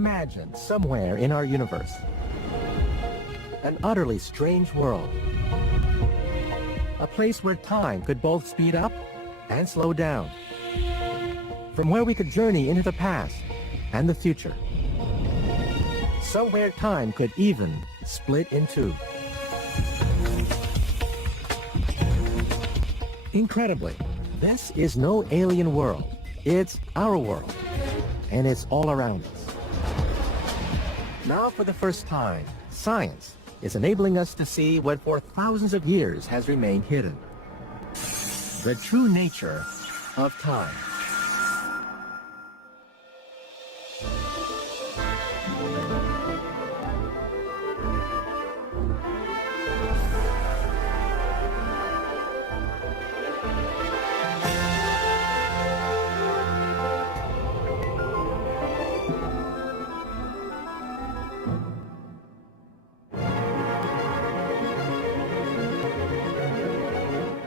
Imagine somewhere in our universe, an utterly strange world. A place where time could both speed up and slow down. From where we could journey into the past and the future. Somewhere time could even split in two. Incredibly, this is no alien world. It's our world, and it's all around us. Now, for the first time, science is enabling us to see what for thousands of years has remained hidden. The true nature of time.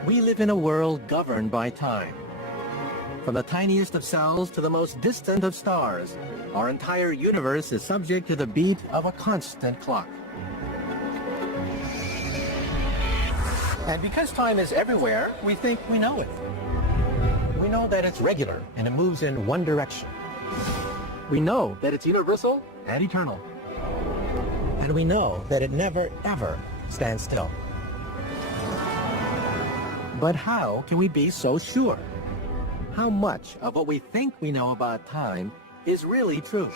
We live in a world governed by time. From the tiniest of cells to the most distant of stars, our entire universe is subject to the beat of a constant clock. And because time is everywhere, we think we know it. We know that it's regular and it moves in one direction. We know that it's universal and eternal. And we know that it never, ever stands still. But how can we be so sure? How much of what we think we know about time is really true?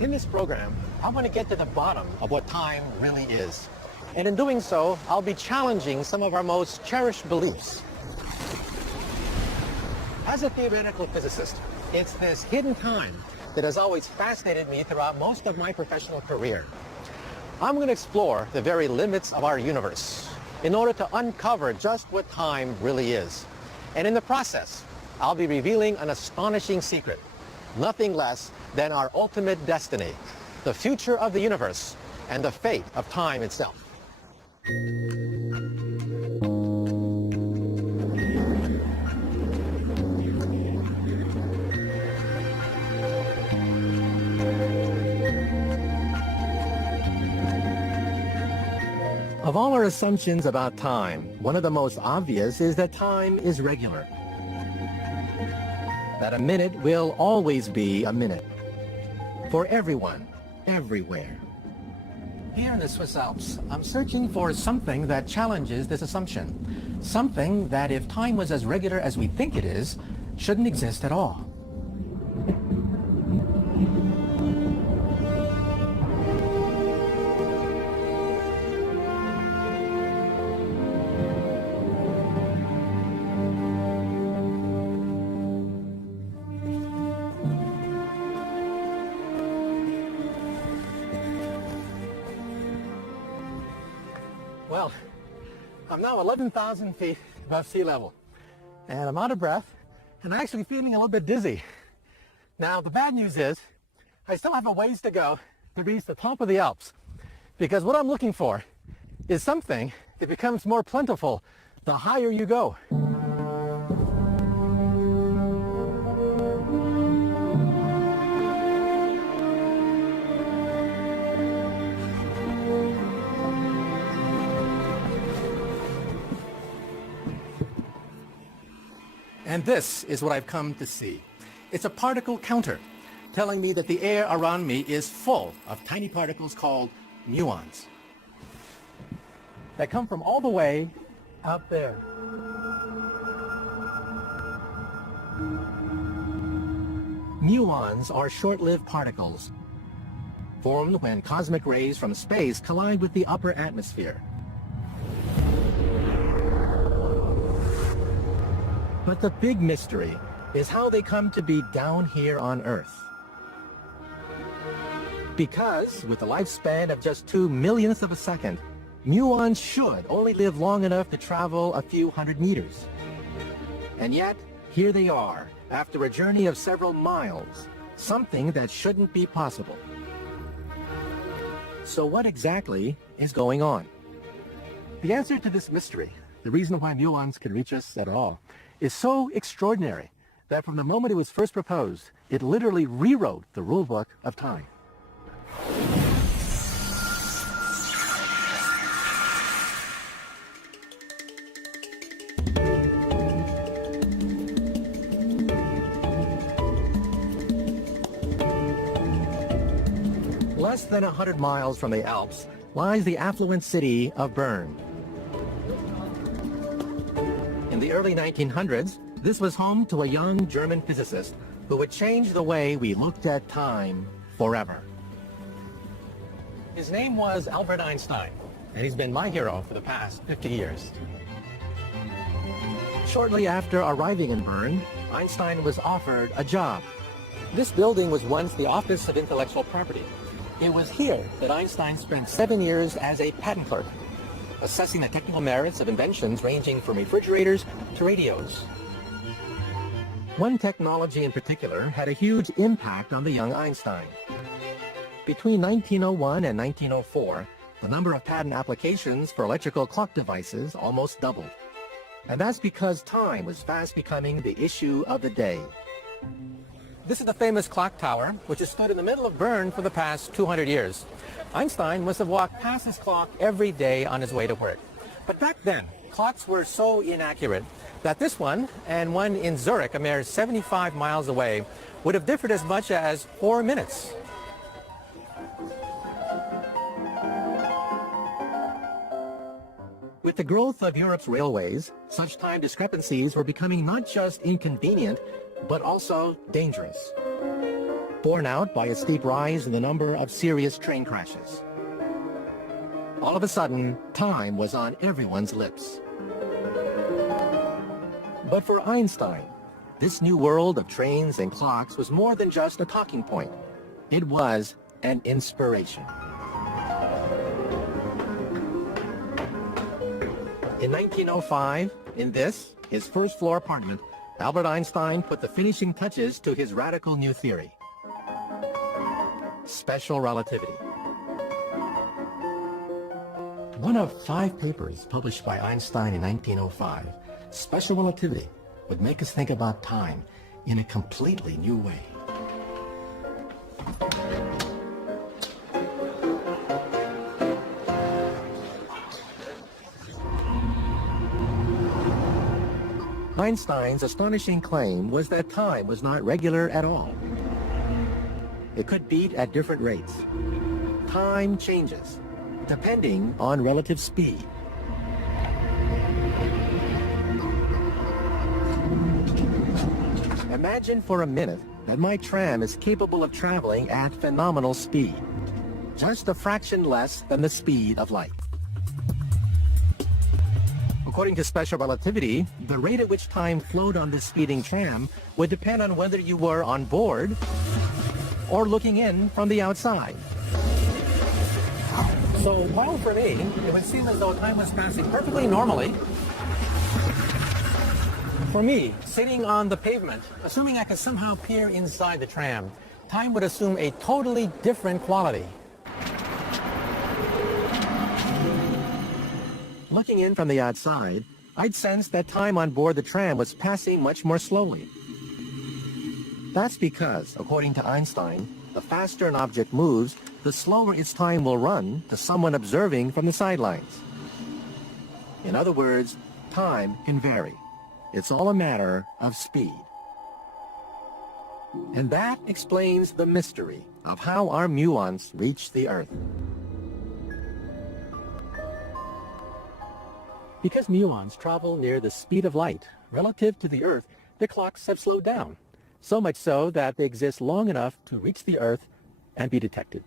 In this program, I want to get to the bottom of what time really is. And in doing so, I'll be challenging some of our most cherished beliefs. As a theoretical physicist, it's this hidden time that has always fascinated me throughout most of my professional career. I'm going to explore the very limits of our universe in order to uncover just what time really is. And in the process, I'll be revealing an astonishing secret, nothing less than our ultimate destiny, the future of the universe, and the fate of time itself. Of all our assumptions about time, one of the most obvious is that time is regular. That a minute will always be a minute. For everyone, everywhere. Here in the Swiss Alps, I'm searching for something that challenges this assumption. Something that, if time was as regular as we think it is, shouldn't exist at all. Well, I'm now 11,000 feet above sea level, and I'm out of breath, and I'm actually feeling a little bit dizzy. Now, the bad news is, I still have a ways to go to reach the top of the Alps, because what I'm looking for is something that becomes more plentiful the higher you go. And this is what I've come to see. It's a particle counter, telling me that the air around me is full of tiny particles called muons that come from all the way out there. Muons are short-lived particles formed when cosmic rays from space collide with the upper atmosphere. But the big mystery is how they come to be down here on Earth. Because, with a lifespan of just 2/millionths of a second, muons should only live long enough to travel a few hundred meters. And yet, here they are, after a journey of several miles, something that shouldn't be possible. So what exactly is going on? The answer to this mystery, the reason why muons can reach us at all, is so extraordinary that from the moment it was first proposed, it literally rewrote the rule book of time. Less than 100 miles from the Alps lies the affluent city of Bern. In the early 1900s, this was home to a young German physicist who would change the way we looked at time forever. His name was Albert Einstein, and he's been my hero for the past 50 years. Shortly after arriving in Bern, Einstein was offered a job. This building was once the Office of Intellectual Property. It was here that Einstein spent 7 years as a patent clerk, assessing the technical merits of inventions ranging from refrigerators to radios. One technology in particular had a huge impact on the young Einstein. Between 1901 and 1904, the number of patent applications for electrical clock devices almost doubled. And that's because time was fast becoming the issue of the day. This is the famous clock tower, which has stood in the middle of Bern for the past 200 years. Einstein must have walked past his clock every day on his way to work. But back then, clocks were so inaccurate that this one and one in Zurich, a mere 75 miles away, would have differed as much as 4 minutes. With the growth of Europe's railways, such time discrepancies were becoming not just inconvenient, but also dangerous, borne out by a steep rise in the number of serious train crashes. All of a sudden, time was on everyone's lips. But for Einstein, this new world of trains and clocks was more than just a talking point. It was an inspiration. In 1905, in this, his first floor apartment, Albert Einstein put the finishing touches to his radical new theory: special relativity. One of 5 papers published by Einstein in 1905, special relativity would make us think about time in a completely new way. Einstein's astonishing claim was that time was not regular at all. It could beat at different rates. Time changes, depending on relative speed. Imagine for a minute that my tram is capable of traveling at phenomenal speed, just a fraction less than the speed of light. According to special relativity, the rate at which time flowed on this speeding tram would depend on whether you were on board or looking in from the outside. So while for me, it would seem as though time was passing perfectly normally, for me, sitting on the pavement, assuming I could somehow peer inside the tram, time would assume a totally different quality. Looking in from the outside, I'd sense that time on board the tram was passing much more slowly. That's because, according to Einstein, the faster an object moves, the slower its time will run to someone observing from the sidelines. In other words, time can vary. It's all a matter of speed. And that explains the mystery of how our muons reach the Earth. Because muons travel near the speed of light relative to the Earth, the clocks have slowed down, so much so that they exist long enough to reach the Earth and be detected.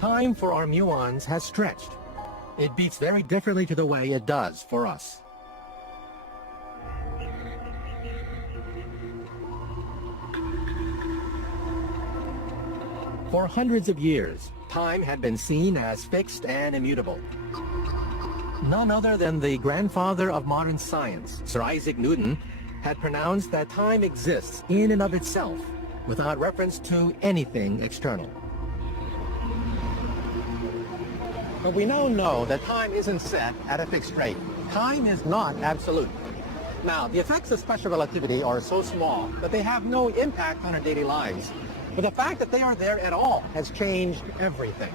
Time for our muons has stretched. It beats very differently to the way it does for us. For hundreds of years, time had been seen as fixed and immutable. None other than the grandfather of modern science, Sir Isaac Newton, had pronounced that time exists in and of itself, without reference to anything external. But we now know that time isn't set at a fixed rate. Time is not absolute. Now, the effects of special relativity are so small that they have no impact on our daily lives. But the fact that they are there at all has changed everything.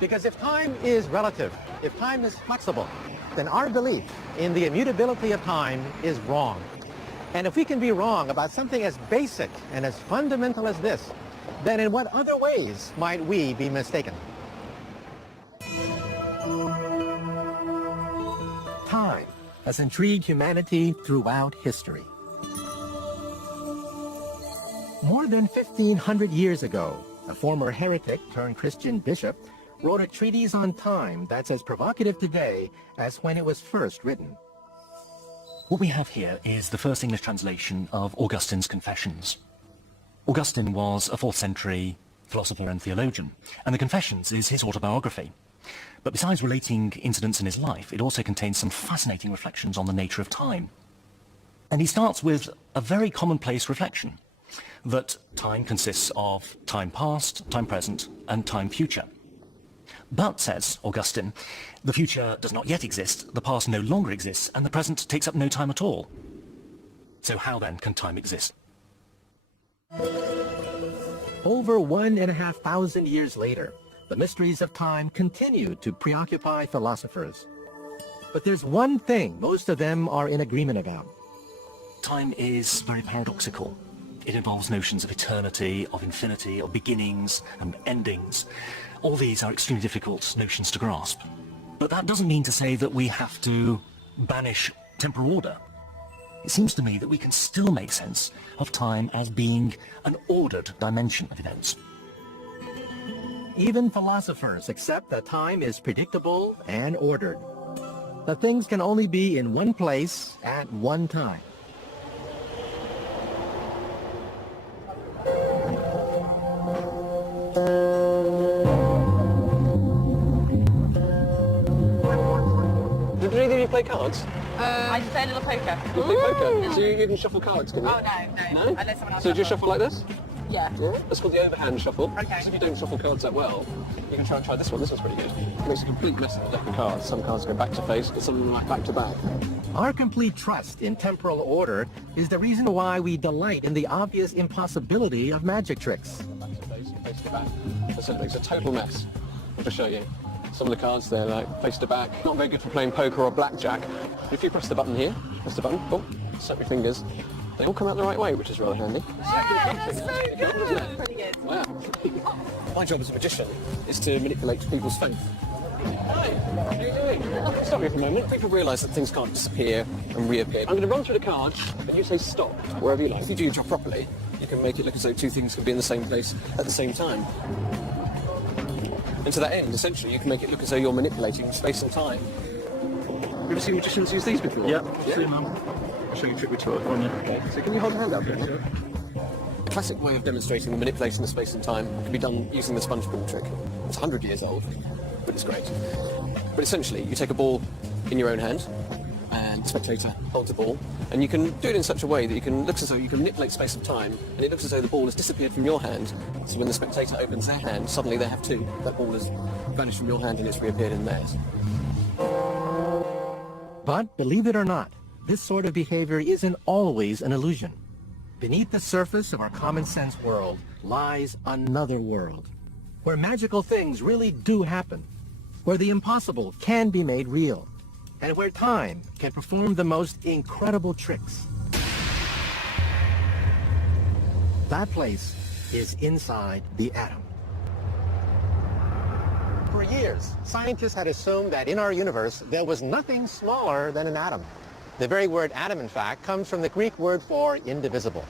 Because if time is relative, if time is flexible, then our belief in the immutability of time is wrong. And if we can be wrong about something as basic and as fundamental as this, then in what other ways might we be mistaken? Time has intrigued humanity throughout history. More than 1,500 years ago, a former heretic turned Christian bishop wrote a treatise on time that's as provocative today as when it was first written. What we have here is the first English translation of Augustine's Confessions. Augustine was a 4th century philosopher and theologian, and the Confessions is his autobiography. But besides relating incidents in his life, it also contains some fascinating reflections on the nature of time. And he starts with a very commonplace reflection, that time consists of time past, time present, and time future. But, says Augustine, the future does not yet exist, the past no longer exists, and the present takes up no time at all. So how then can time exist? Over 1,500 years later, the mysteries of time continue to preoccupy philosophers. But there's one thing most of them are in agreement about. Time is very paradoxical. It involves notions of eternity, of infinity, of beginnings and endings. All these are extremely difficult notions to grasp. But that doesn't mean to say that we have to banish temporal order. It seems to me that we can still make sense of time as being an ordered dimension of events. Even philosophers accept that time is predictable and ordered, that things can only be in one place at one time. Did either of you play cards? I just play a little poker. You play poker? So you can shuffle cards, can you? Oh, no. No? I let someone else So do you shuffle like this? Yeah. That's called the overhand shuffle. Okay. So if you don't shuffle cards that well, you can try this one. This one's pretty good. It makes a complete mess of the deck of cards. Some cards go back to face, but some of them are back to back. Our complete trust in temporal order is the reason why we delight in the obvious impossibility of magic tricks. Back to face to back. So it makes a total mess. I'll just show you. Some of the cards there, like face to back. Not very good for playing poker or blackjack. If you press the button here, press the button, boom, snap your fingers, they all come out the right way, which is rather handy. Yeah, that's so good. Pretty good. Wow. My job as a magician is to manipulate people's faith. Hi, how are you doing? Stop here for a moment. People realise that things can't disappear and reappear. I'm going to run through the cards, and you say stop, wherever you like. If you do your job properly, you can make it look as though two things can be in the same place at the same time. And to that end, essentially, you can make it look as though you're manipulating space and time. Have you ever seen magicians use these before? Yeah, I've seen them. I'll show you a trick or two on you. Okay, so can you hold your hand up, please? A classic way of demonstrating the manipulation of space and time can be done using the sponge ball trick. It's 100 years old, but it's great. But essentially, you take a ball in your own hand, and the spectator holds the ball, and you can do it in such a way that you can look as though you can manipulate space and time, and it looks as though the ball has disappeared from your hand. So when the spectator opens their hand, suddenly they have two. That ball has vanished from your hand and it's reappeared in theirs. But believe it or not, this sort of behavior isn't always an illusion. Beneath the surface of our common sense world lies another world, where magical things really do happen, where the impossible can be made real, and where time can perform the most incredible tricks. That place is inside the atom. For years, scientists had assumed that in our universe there was nothing smaller than an atom. The very word atom, in fact, comes from the Greek word for indivisible.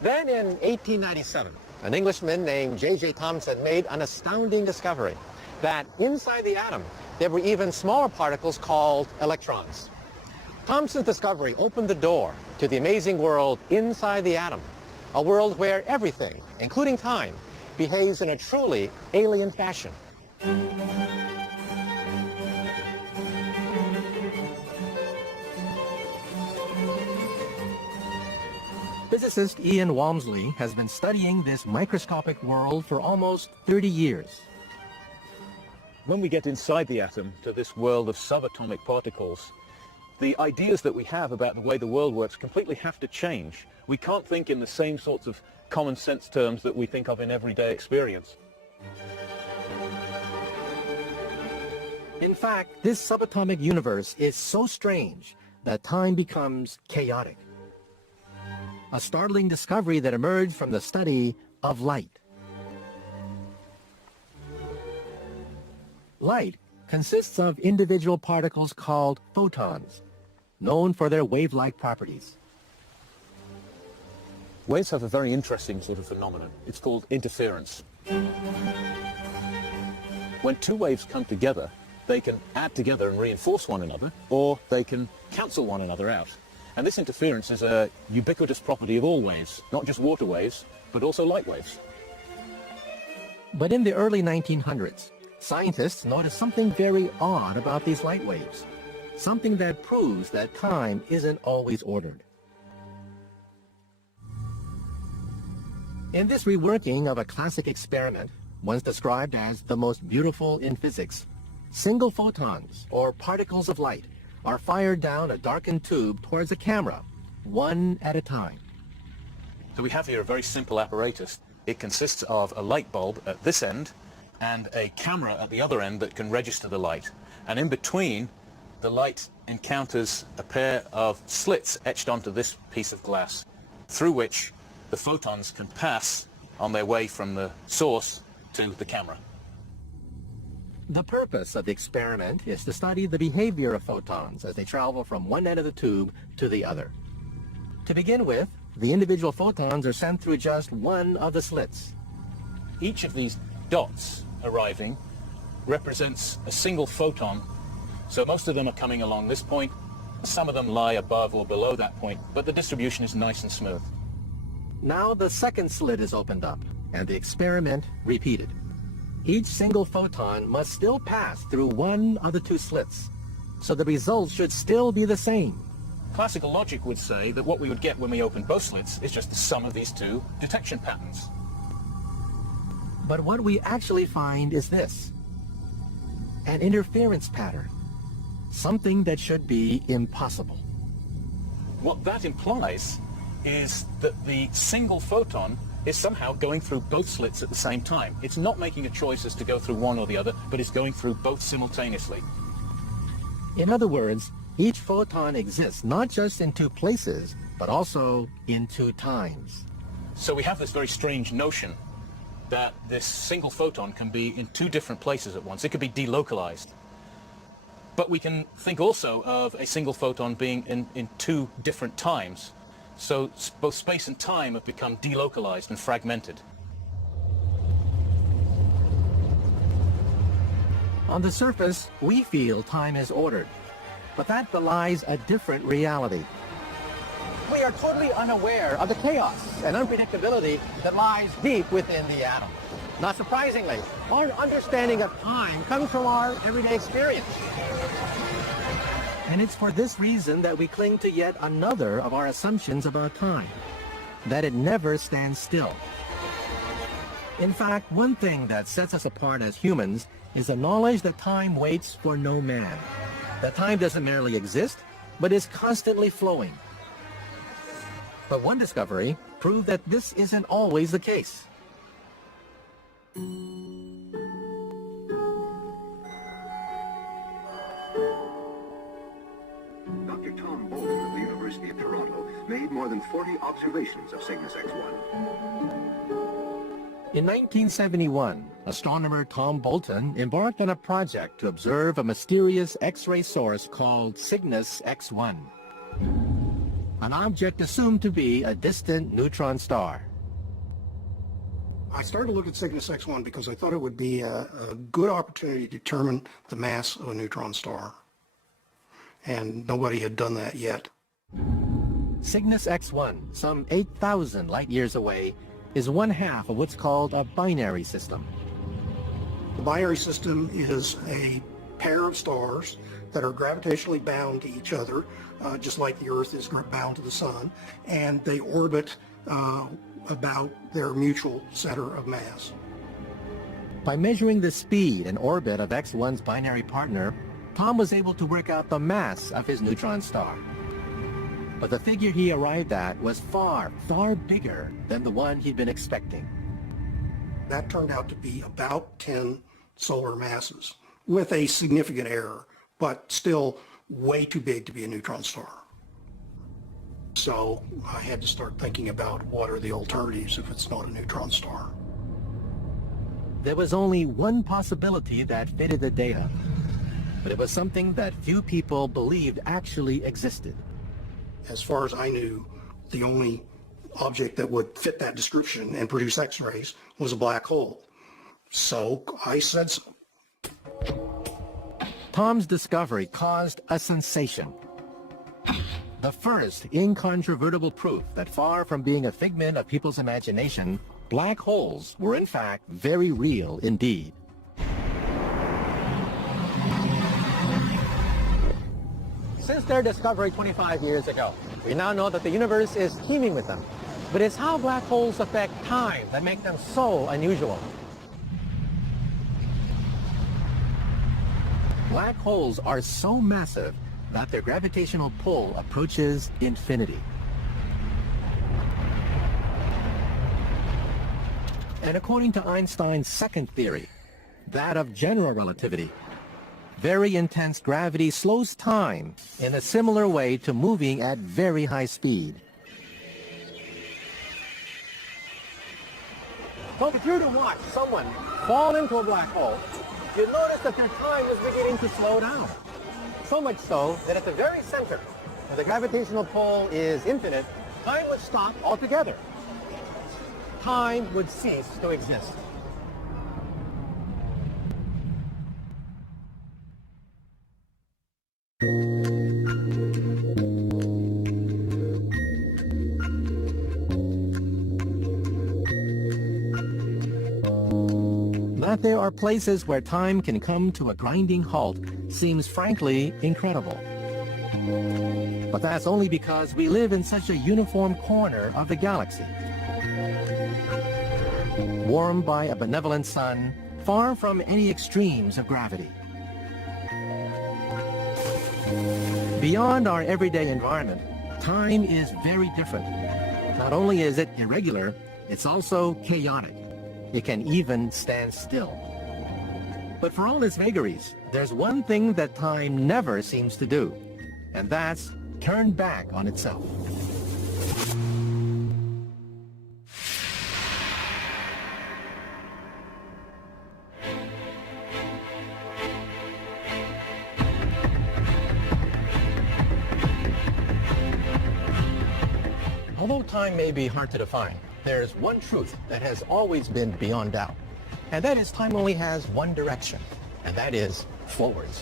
Then in 1897, an Englishman named J.J. Thomson made an astounding discovery, that inside the atom there were even smaller particles called electrons. Thomson's discovery opened the door to the amazing world inside the atom, a world where everything, including time, behaves in a truly alien fashion. Physicist Ian Walmsley has been studying this microscopic world for almost 30 years. When we get inside the atom to this world of subatomic particles, the ideas that we have about the way the world works completely have to change. We can't think in the same sorts of common sense terms that we think of in everyday experience. In fact, this subatomic universe is so strange that time becomes chaotic. A startling discovery that emerged from the study of light. Light consists of individual particles called photons, known for their wave-like properties. Waves have a very interesting sort of phenomenon. It's called interference. When two waves come together, they can add together and reinforce one another, or they can cancel one another out. And this interference is a ubiquitous property of all waves, not just water waves, but also light waves. But in the early 1900s, scientists noticed something very odd about these light waves, something that proves that time isn't always ordered. In this reworking of a classic experiment, once described as the most beautiful in physics, single photons, or particles of light, are fired down a darkened tube towards a camera, one at a time. So we have here a very simple apparatus. It consists of a light bulb at this end and a camera at the other end that can register the light. And in between, the light encounters a pair of slits etched onto this piece of glass, through which the photons can pass on their way from the source to the camera. The purpose of the experiment is to study the behavior of photons as they travel from one end of the tube to the other. To begin with, the individual photons are sent through just one of the slits. Each of these dots arriving represents a single photon, so most of them are coming along this point. Some of them lie above or below that point, but the distribution is nice and smooth. Now the second slit is opened up, and the experiment repeated. Each single photon must still pass through one of the two slits, so the results should still be the same. Classical logic would say that what we would get when we open both slits is just the sum of these two detection patterns. But what we actually find is this: an interference pattern, something that should be impossible. What that implies is that the single photon is somehow going through both slits at the same time. It's not making a choice as to go through one or the other, but it's going through both simultaneously. In other words, each photon exists not just in two places, but also in two times. So we have this very strange notion that this single photon can be in two different places at once. It could be delocalized. But we can think also of a single photon being in two different times. So both space and time have become delocalized and fragmented. On the surface, we feel time is ordered, but that belies a different reality. We are totally unaware of the chaos and unpredictability that lies deep within the atom. Not surprisingly, our understanding of time comes from our everyday experience. And it's for this reason that we cling to yet another of our assumptions about time, that it never stands still. In fact, one thing that sets us apart as humans is the knowledge that time waits for no man, that time doesn't merely exist, but is constantly flowing. But one discovery proved that this isn't always the case. Dr. Tom Bolton of the University of Toronto made more than 40 observations of Cygnus X1. In 1971, astronomer Tom Bolton embarked on a project to observe a mysterious X-ray source called Cygnus X1, an object assumed to be a distant neutron star. I started to look at Cygnus X1 because I thought it would be a good opportunity to determine the mass of a neutron star. And nobody had done that yet. Cygnus X1, some 8,000 light-years away, is one half of what's called a binary system. The binary system is a pair of stars that are gravitationally bound to each other, just like the Earth is bound to the Sun, and they orbit about their mutual center of mass. By measuring the speed and orbit of X1's binary partner, Tom was able to work out the mass of his neutron star. But the figure he arrived at was far, far bigger than the one he'd been expecting. That turned out to be about 10 solar masses, with a significant error, but still way too big to be a neutron star. So I had to start thinking about what are the alternatives if it's not a neutron star. There was only one possibility that fitted the data, but it was something that few people believed actually existed. As far as I knew, the only object that would fit that description and produce X-rays was a black hole. So I said so. Tom's discovery caused a sensation. The first incontrovertible proof that far from being a figment of people's imagination, black holes were in fact very real indeed. Since their discovery 25 years ago, we now know that the universe is teeming with them. But it's how black holes affect time that make them so unusual. Black holes are so massive that their gravitational pull approaches infinity. And according to Einstein's second theory, that of general relativity, very intense gravity slows time in a similar way to moving at very high speed. So if you were to watch someone fall into a black hole, you'd notice that their time was beginning to slow down. So much so that at the very center, where the gravitational pull is infinite, time would stop altogether. Time would cease to exist. That there are places where time can come to a grinding halt seems frankly incredible. But that's only because we live in such a uniform corner of the galaxy. Warmed by a benevolent sun, far from any extremes of gravity. Beyond our everyday environment, time is very different. Not only is it irregular, it's also chaotic. It can even stand still. But for all its vagaries, there's one thing that time never seems to do, and that's turn back on itself. Although time may be hard to define, there's one truth that has always been beyond doubt, and that is time only has one direction, and that is forwards.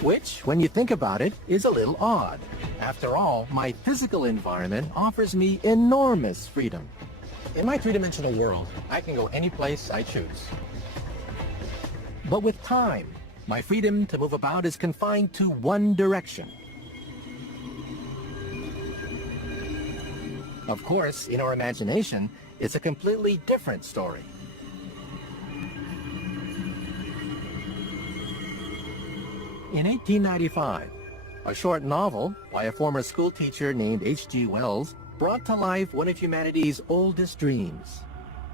Which, when you think about it, is a little odd. After all, my physical environment offers me enormous freedom. In my three-dimensional world, I can go any place I choose. But with time, my freedom to move about is confined to one direction. Of course, in our imagination, it's a completely different story. In 1895, a short novel by a former schoolteacher named H.G. Wells brought to life one of humanity's oldest dreams.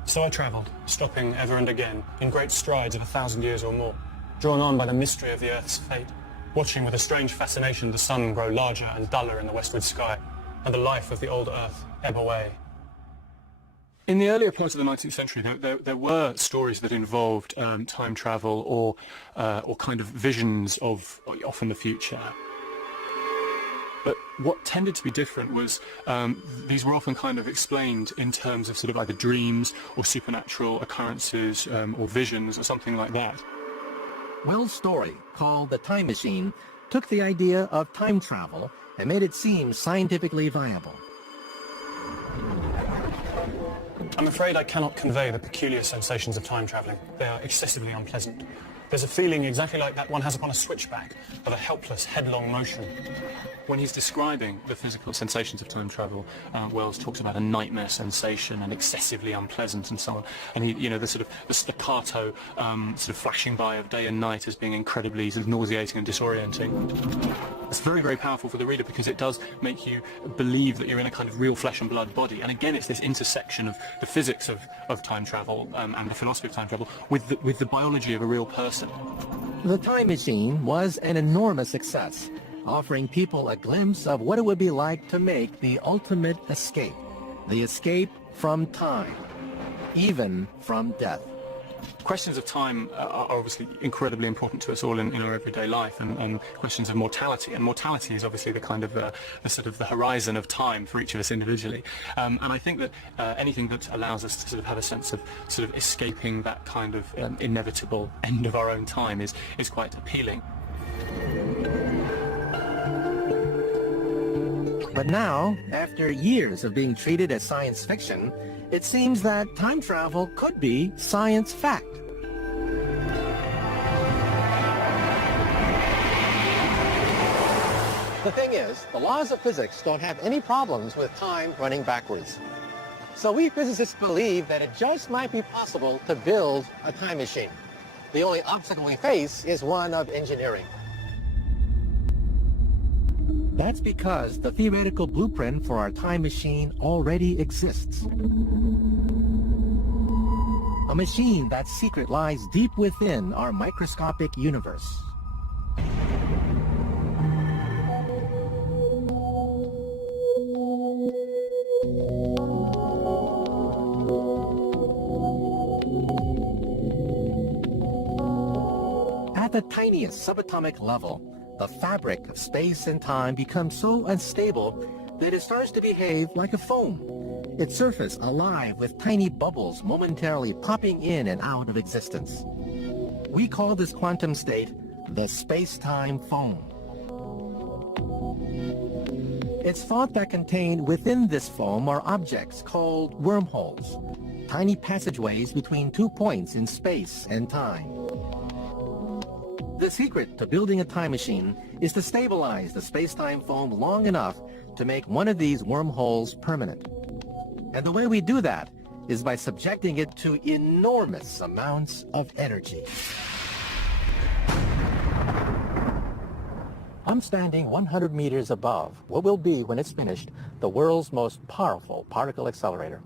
So I travelled, stopping ever and again, in great strides of 1,000 years or more, drawn on by the mystery of the Earth's fate, watching with a strange fascination the sun grow larger and duller in the westward sky, and the life of the old Earth ebb away. In the earlier part of the 19th century, there were stories that involved time travel or kind of visions of often the future. But what tended to be different was these were often kind of explained in terms of sort of either dreams or supernatural occurrences or visions or something like that. Wells' story, called The Time Machine, took the idea of time travel and made it seem scientifically viable. I'm afraid I cannot convey the peculiar sensations of time travelling. They are excessively unpleasant. There's a feeling exactly like that one has upon a switchback of a helpless, headlong motion. When he's describing the physical sensations of time travel, Wells talks about a nightmare sensation and excessively unpleasant and so on. And he, you know, the sort of the staccato sort of flashing by of day and night as being incredibly sort of nauseating and disorienting. It's very, very powerful for the reader because it does make you believe that you're in a kind of real flesh and blood body. And again, it's this intersection of the physics of time travel and the philosophy of time travel with the biology of a real person. The Time Machine was an enormous success, offering people a glimpse of what it would be like to make the ultimate escape. The escape from time, even from death. Questions of time are obviously incredibly important to us all in our everyday life, and questions of mortality. And mortality is obviously the kind of the sort of the horizon of time for each of us individually. And I think that anything that allows us to sort of have a sense of sort of escaping that kind of inevitable end of our own time is quite appealing. But now, after years of being treated as science fiction, it seems that time travel could be science fact. The thing is, the laws of physics don't have any problems with time running backwards. So we physicists believe that it just might be possible to build a time machine. The only obstacle we face is one of engineering. That's because the theoretical blueprint for our time machine already exists. A machine that's secret lies deep within our microscopic universe. At the tiniest subatomic level, the fabric of space and time becomes so unstable that it starts to behave like a foam, its surface alive with tiny bubbles momentarily popping in and out of existence. We call this quantum state the space-time foam. It's thought that contained within this foam are objects called wormholes, tiny passageways between 2 points in space and time. The secret to building a time machine is to stabilize the space-time foam long enough to make one of these wormholes permanent. And the way we do that is by subjecting it to enormous amounts of energy. I'm standing 100 meters above what will be, when it's finished, the world's most powerful particle accelerator.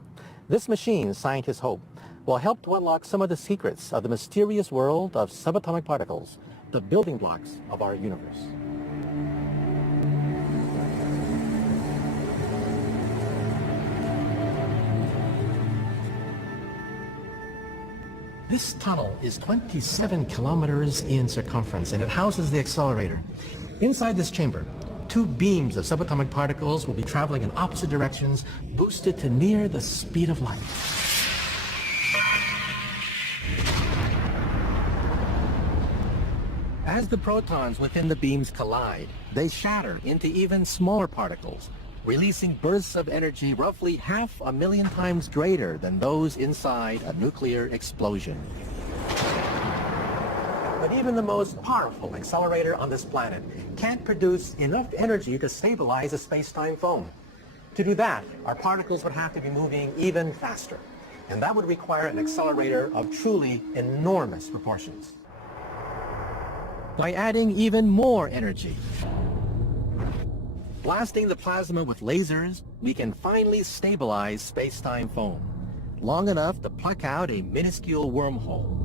This machine, scientists hope, will help to unlock some of the secrets of the mysterious world of subatomic particles, the building blocks of our universe. This tunnel is 27 kilometers in circumference, and it houses the accelerator. Inside this chamber, 2 beams of subatomic particles will be traveling in opposite directions, boosted to near the speed of light. As the protons within the beams collide, they shatter into even smaller particles, releasing bursts of energy roughly 500,000 times greater than those inside a nuclear explosion. But even the most powerful accelerator on this planet can't produce enough energy to stabilize a space-time foam. To do that, our particles would have to be moving even faster, and that would require an accelerator of truly enormous proportions. By adding even more energy, blasting the plasma with lasers, we can finally stabilize space-time foam, long enough to pluck out a minuscule wormhole.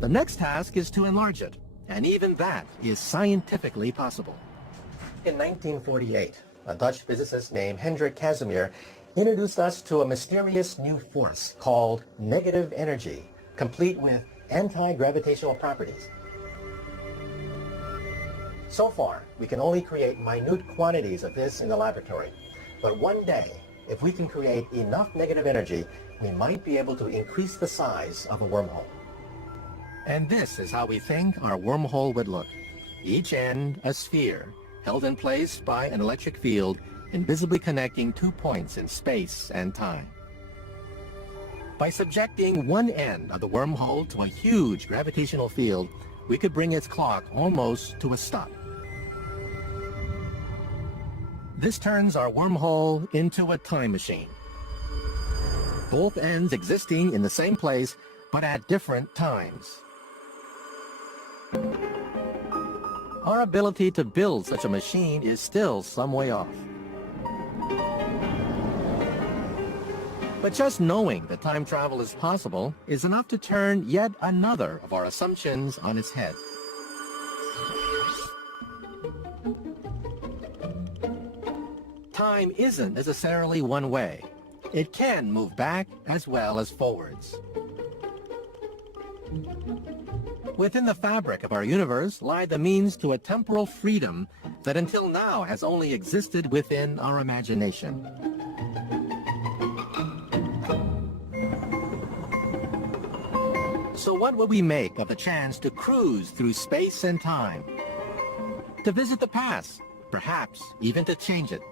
The next task is to enlarge it, and even that is scientifically possible. In 1948, a Dutch physicist named Hendrik Casimir introduced us to a mysterious new force called negative energy, complete with anti-gravitational properties. So far, we can only create minute quantities of this in the laboratory. But one day, if we can create enough negative energy, we might be able to increase the size of a wormhole. And this is how we think our wormhole would look. Each end a sphere, held in place by an electric field, invisibly connecting 2 points in space and time. By subjecting one end of the wormhole to a huge gravitational field, we could bring its clock almost to a stop. This turns our wormhole into a time machine. Both ends existing in the same place, but at different times. Our ability to build such a machine is still some way off. But just knowing that time travel is possible is enough to turn yet another of our assumptions on its head. Time isn't necessarily one way. It can move back as well as forwards. Within the fabric of our universe lie the means to a temporal freedom that until now has only existed within our imagination. So what would we make of the chance to cruise through space and time? To visit the past, perhaps even to change it.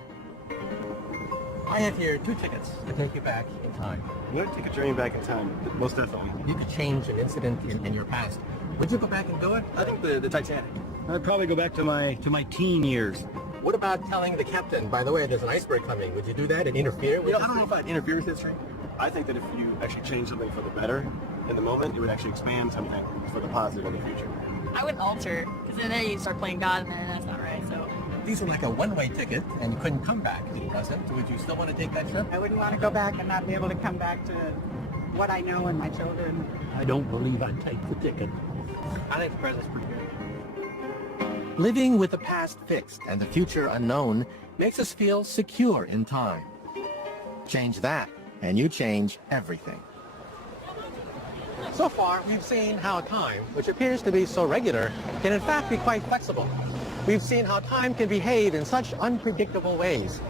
I have here 2 tickets to take you back in time. I'm going to take a journey back in time, most definitely. You could change an incident in your past. Would you go back and do it? I think the Titanic. I'd probably go back to my teen years. What about telling the captain, by the way, there's an iceberg coming? Would you do that and interfere with I don't know if I'd interfere with history. I think that if you actually change something for the better in the moment, it would actually expand something for the positive in the future. I wouldn't alter, because then you start playing God, and then that's not right, so. These are like a one-way ticket, and you couldn't come back to the present. Would you still want to take that trip? I wouldn't want to go back and not be able to come back to what I know and my children. I don't believe I'd take the ticket. I think the present's pretty good. Living with the past fixed and the future unknown makes us feel secure in time. Change that, and you change everything. So far, we've seen how time, which appears to be so regular, can in fact be quite flexible. We've seen how time can behave in such unpredictable ways.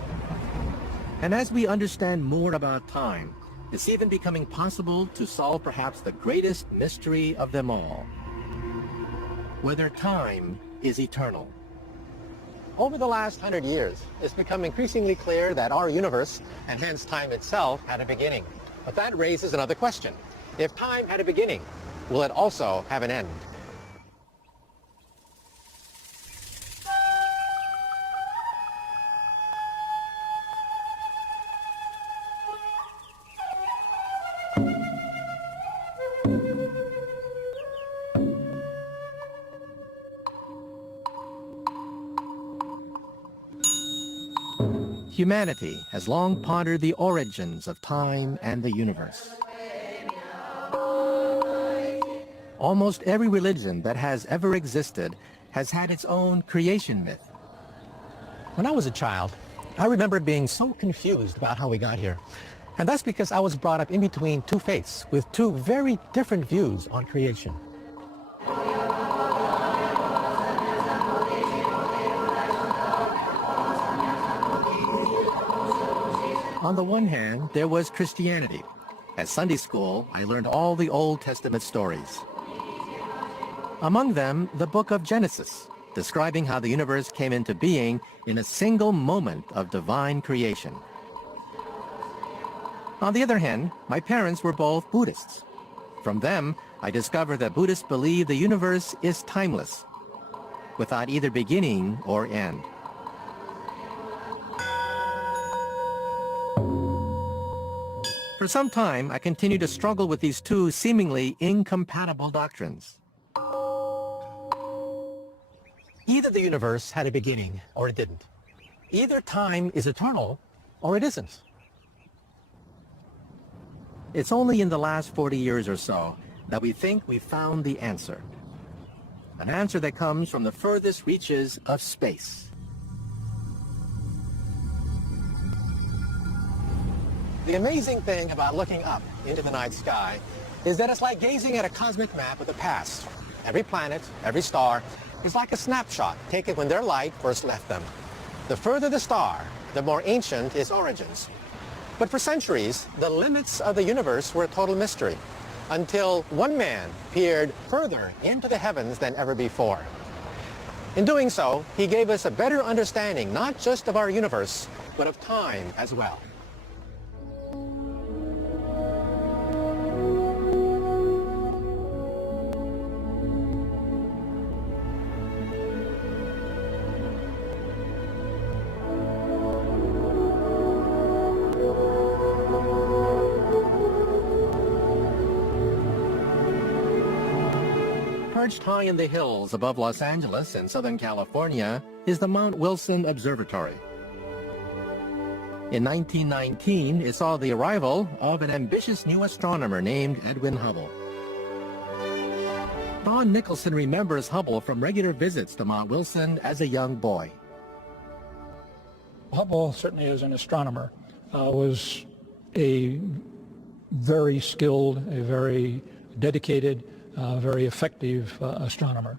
And as we understand more about time, it's even becoming possible to solve perhaps the greatest mystery of them all. Whether time is eternal. Over the last 100 years, it's become increasingly clear that our universe, and hence time itself, had a beginning. But that raises another question. If time had a beginning, will it also have an end? Humanity has long pondered the origins of time and the universe. Almost every religion that has ever existed has had its own creation myth. When I was a child, I remember being so confused about how we got here. And that's because I was brought up in between 2 faiths with 2 very different views on creation. On the one hand, there was Christianity. At Sunday school, I learned all the Old Testament stories. Among them, the book of Genesis, describing how the universe came into being in a single moment of divine creation. On the other hand, my parents were both Buddhists. From them, I discovered that Buddhists believe the universe is timeless, without either beginning or end. For some time, I continued to struggle with these 2 seemingly incompatible doctrines. Either the universe had a beginning or it didn't. Either time is eternal or it isn't. It's only in the last 40 years or so that we think we've found the answer. An answer that comes from the furthest reaches of space. The amazing thing about looking up into the night sky is that it's like gazing at a cosmic map of the past. Every planet, every star is like a snapshot taken when their light first left them. The further the star, the more ancient its origins. But for centuries, the limits of the universe were a total mystery, until one man peered further into the heavens than ever before. In doing so, he gave us a better understanding not just of our universe, but of time as well. Perched high in the hills above Los Angeles in Southern California is the Mount Wilson Observatory. In 1919, it saw the arrival of an ambitious new astronomer named Edwin Hubble. Don Nicholson remembers Hubble from regular visits to Mount Wilson as a young boy. Hubble, certainly as an astronomer, was a very skilled, a very dedicated, very effective astronomer.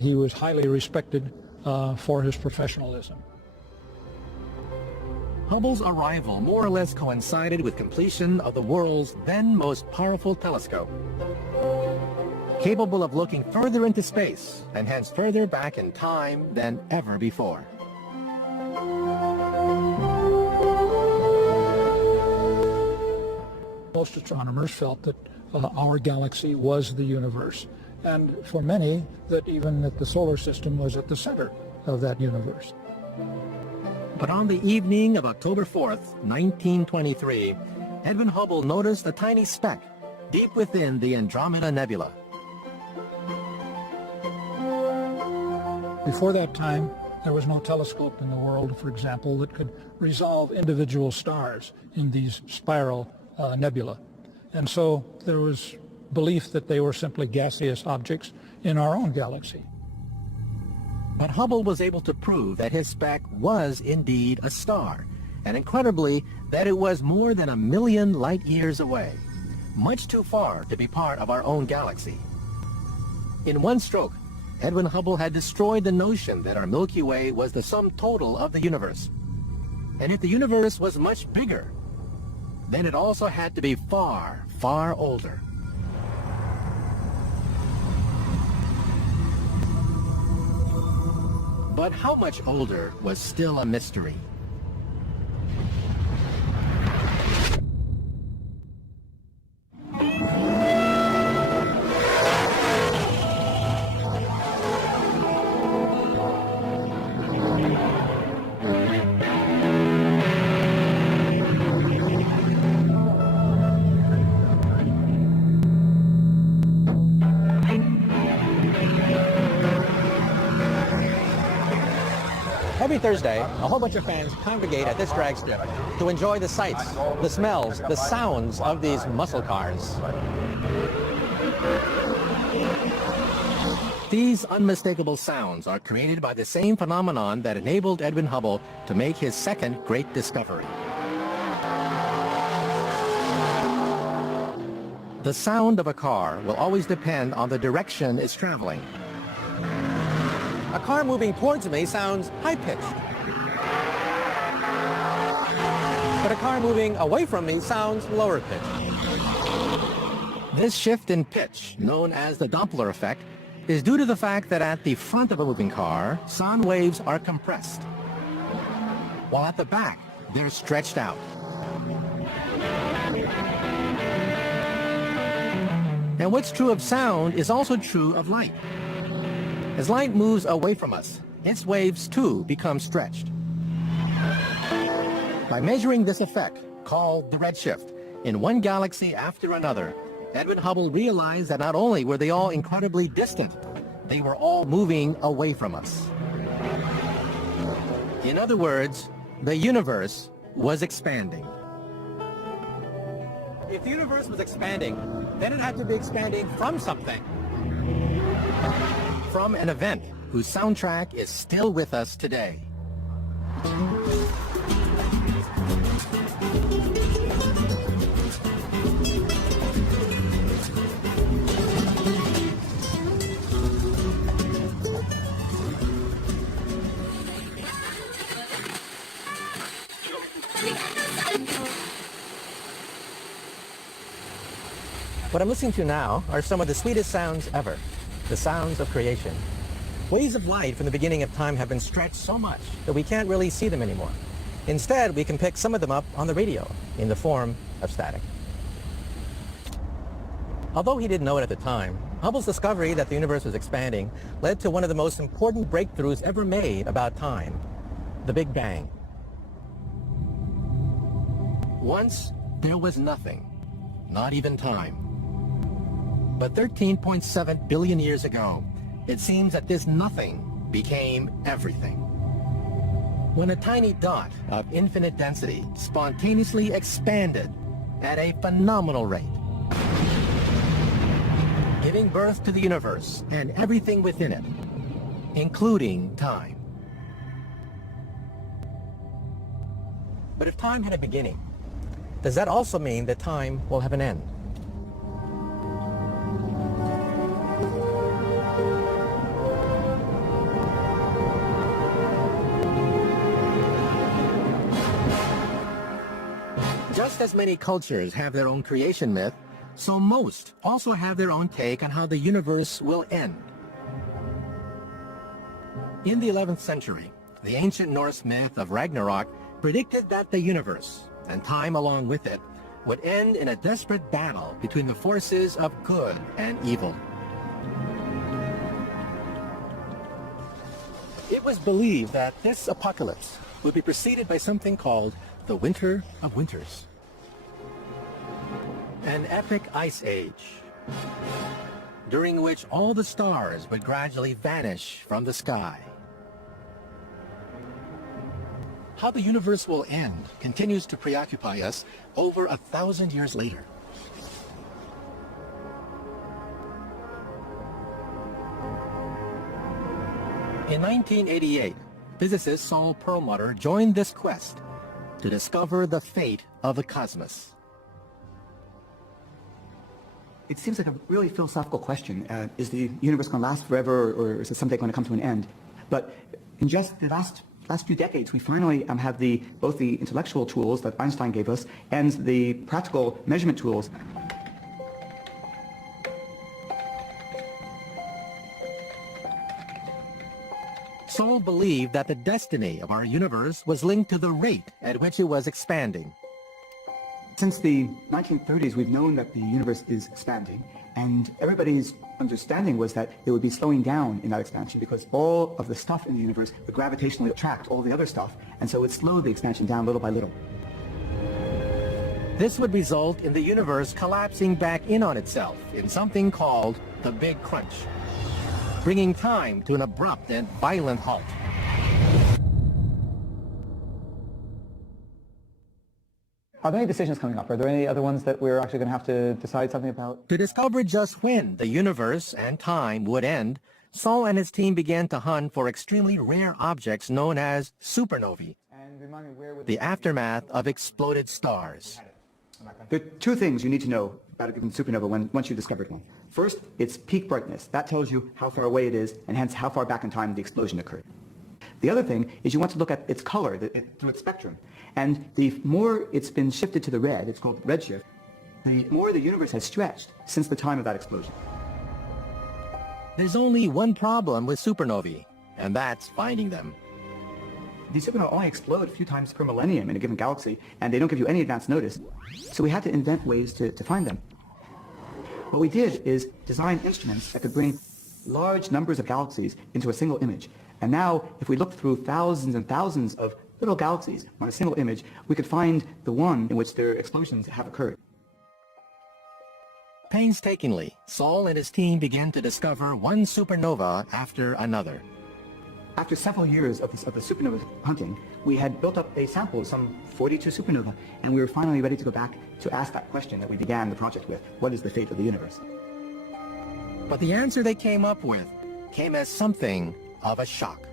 He was highly respected for his professionalism. Hubble's arrival more or less coincided with completion of the world's then most powerful telescope, capable of looking further into space and hence further back in time than ever before. Most astronomers felt that our galaxy was the universe, and for many, that even that the solar system was at the center of that universe. But on the evening of October 4th, 1923, Edwin Hubble noticed a tiny speck deep within the Andromeda Nebula. Before that time, there was no telescope in the world, for example, that could resolve individual stars in these spiral nebula. And so there was belief that they were simply gaseous objects in our own galaxy. But Hubble was able to prove that his speck was indeed a star, and incredibly, that it was more than 1 million light years away, much too far to be part of our own galaxy. In one stroke, Edwin Hubble had destroyed the notion that our Milky Way was the sum total of the universe. And if the universe was much bigger, then it also had to be far, far older. But how much older was still a mystery. Every Thursday, a whole bunch of fans congregate at this drag strip to enjoy the sights, the smells, the sounds of these muscle cars. These unmistakable sounds are created by the same phenomenon that enabled Edwin Hubble to make his second great discovery. The sound of a car will always depend on the direction it's traveling. A car moving towards me sounds high-pitched. But a car moving away from me sounds lower-pitched. This shift in pitch, known as the Doppler effect, is due to the fact that at the front of a moving car, sound waves are compressed, while at the back, they're stretched out. And what's true of sound is also true of light. As light moves away from us, its waves too become stretched. By measuring this effect, called the redshift, in one galaxy after another, Edwin Hubble realized that not only were they all incredibly distant, they were all moving away from us. In other words, the universe was expanding. If the universe was expanding, then it had to be expanding from something. From an event whose soundtrack is still with us today. What I'm listening to now are some of the sweetest sounds ever. The sounds of creation. Waves of light from the beginning of time have been stretched so much that we can't really see them anymore. Instead, we can pick some of them up on the radio in the form of static. Although he didn't know it at the time, Hubble's discovery that the universe was expanding led to one of the most important breakthroughs ever made about time, the Big Bang. Once, there was nothing, not even time. But 13.7 billion years ago, it seems that this nothing became everything. When a tiny dot of infinite density spontaneously expanded at a phenomenal rate, giving birth to the universe and everything within it, including time. But if time had a beginning, does that also mean that time will have an end? Just as many cultures have their own creation myth, so most also have their own take on how the universe will end. In the 11th century, the ancient Norse myth of Ragnarok predicted that the universe, and time along with it, would end in a desperate battle between the forces of good and evil. It was believed that this apocalypse would be preceded by something called the Winter of Winters, an epic ice age, during which all the stars would gradually vanish from the sky. How the universe will end continues to preoccupy us over 1,000 years later. In 1988, physicist Saul Perlmutter joined this quest to discover the fate of the cosmos. It seems like a really philosophical question. Is the universe going to last forever, or is it someday going to come to an end? But in just the last few decades, we finally have both the intellectual tools that Einstein gave us and the practical measurement tools. Saul believed that the destiny of our universe was linked to the rate at which it was expanding. Since the 1930s, we've known that the universe is expanding, and everybody's understanding was that it would be slowing down in that expansion because all of the stuff in the universe would gravitationally attract all the other stuff, and so it would slow the expansion down little by little. This would result in the universe collapsing back in on itself in something called the Big Crunch, bringing time to an abrupt and violent halt. Are there any decisions coming up? Are there any other ones that we're actually going to have to decide something about? To discover just when the universe and time would end, Saul and his team began to hunt for extremely rare objects known as supernovae, the aftermath of exploded stars. There are two things you need to know about a given supernova once you've discovered one. First, its peak brightness. That tells you how far away it is, and hence how far back in time the explosion occurred. The other thing is you want to look at its color through its spectrum. And the more it's been shifted to the red, it's called redshift, the more the universe has stretched since the time of that explosion. There's only one problem with supernovae, and that's finding them. These supernovae only explode a few times per millennium in a given galaxy, and they don't give you any advance notice. So we had to invent ways to find them. What we did is design instruments that could bring large numbers of galaxies into a single image. And now, if we look through thousands and thousands of little galaxies on a single image, we could find the one in which their explosions have occurred. Painstakingly, Saul and his team began to discover one supernova after another. After several years of the supernova hunting, we had built up a sample of some 42 supernovae, and we were finally ready to go back to ask that question that we began the project with: what is the fate of the universe? But the answer they came up with came as something of a shock.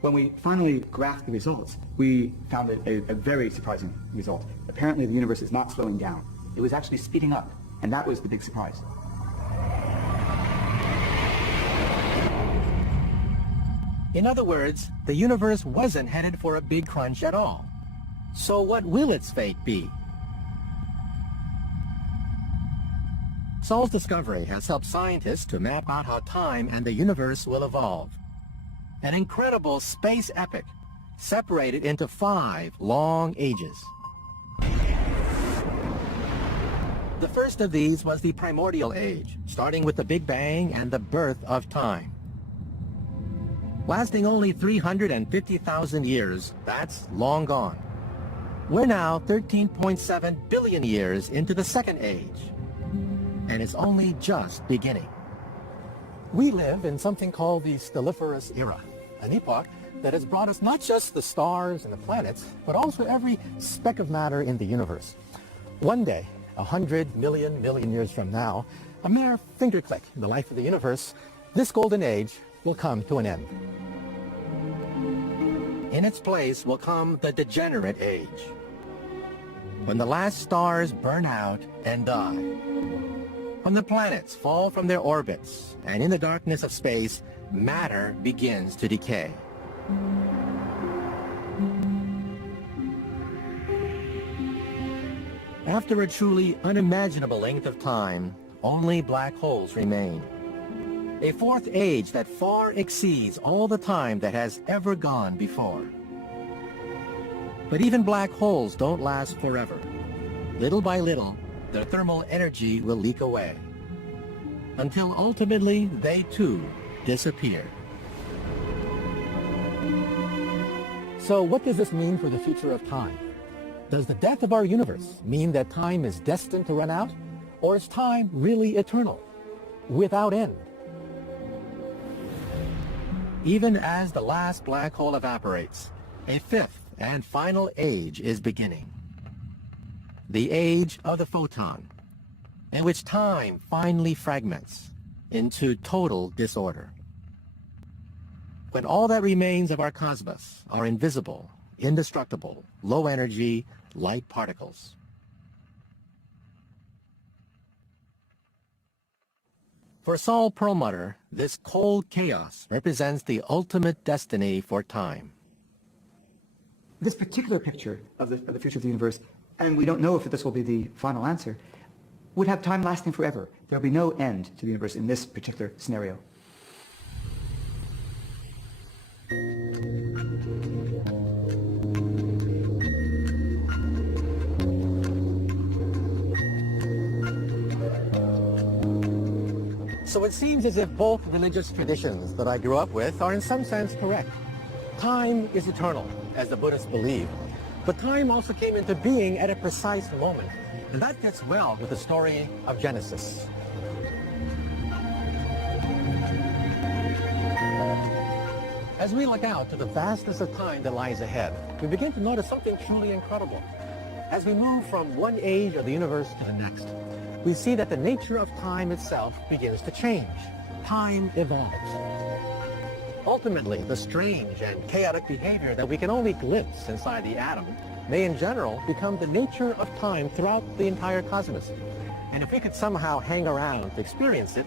When we finally graphed the results, we found a very surprising result. Apparently the universe is not slowing down. It was actually speeding up, and that was the big surprise. In other words, the universe wasn't headed for a big crunch at all. So what will its fate be? Saul's discovery has helped scientists to map out how time and the universe will evolve. An incredible space epic, separated into 5 long ages. The first of these was the primordial age, starting with the Big Bang and the birth of time. Lasting only 350,000 years, that's long gone. We're now 13.7 billion years into the second age. and it's only just beginning. We live in something called the Stelliferous Era, an epoch that has brought us not just the stars and the planets, but also every speck of matter in the universe. One day, 100 million years from now, a mere finger click in the life of the universe, this golden age will come to an end. In its place will come the degenerate age, when the last stars burn out and die, when the planets fall from their orbits, and in the darkness of space, matter begins to decay. After a truly unimaginable length of time, only black holes remain. A fourth age that far exceeds all the time that has ever gone before. But even black holes don't last forever. Little by little, their thermal energy will leak away, until ultimately they too disappear. So what does this mean for the future of time? Does the death of our universe mean that time is destined to run out? Or is time really eternal, without end? Even as the last black hole evaporates, a fifth and final age is beginning. The age of the photon, in which time finally fragments into total disorder. When all that remains of our cosmos are invisible, indestructible, low-energy, light particles. For Saul Perlmutter, this cold chaos represents the ultimate destiny for time. This particular picture of the future of the universe, and we don't know if this will be the final answer, would have time lasting forever. There will be no end to the universe in this particular scenario. So it seems as if both religious traditions that I grew up with are in some sense correct. Time is eternal, as the Buddhists believe, but time also came into being at a precise moment, and that fits well with the story of Genesis. As we look out to the vastness of time that lies ahead, we begin to notice something truly incredible. As we move from one age of the universe to the next, we see that the nature of time itself begins to change. Time evolves. Ultimately, the strange and chaotic behavior that we can only glimpse inside the atom may in general become the nature of time throughout the entire cosmos. And if we could somehow hang around to experience it,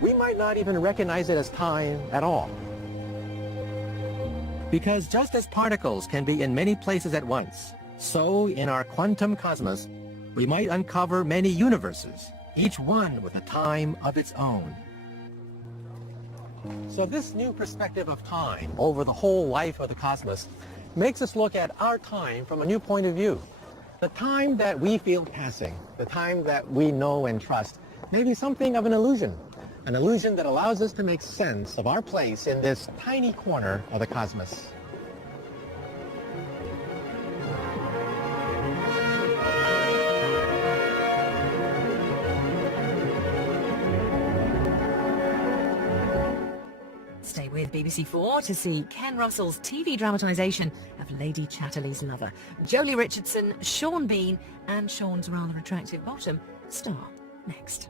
we might not even recognize it as time at all. Because just as particles can be in many places at once, so in our quantum cosmos, we might uncover many universes, each one with a time of its own. So this new perspective of time over the whole life of the cosmos makes us look at our time from a new point of view. The time that we feel passing, the time that we know and trust, may be something of an illusion that allows us to make sense of our place in this tiny corner of the cosmos. Stay with BBC4 to see Ken Russell's TV dramatisation of Lady Chatterley's Lover. Jolie Richardson, Sean Bean and Sean's rather attractive bottom star next.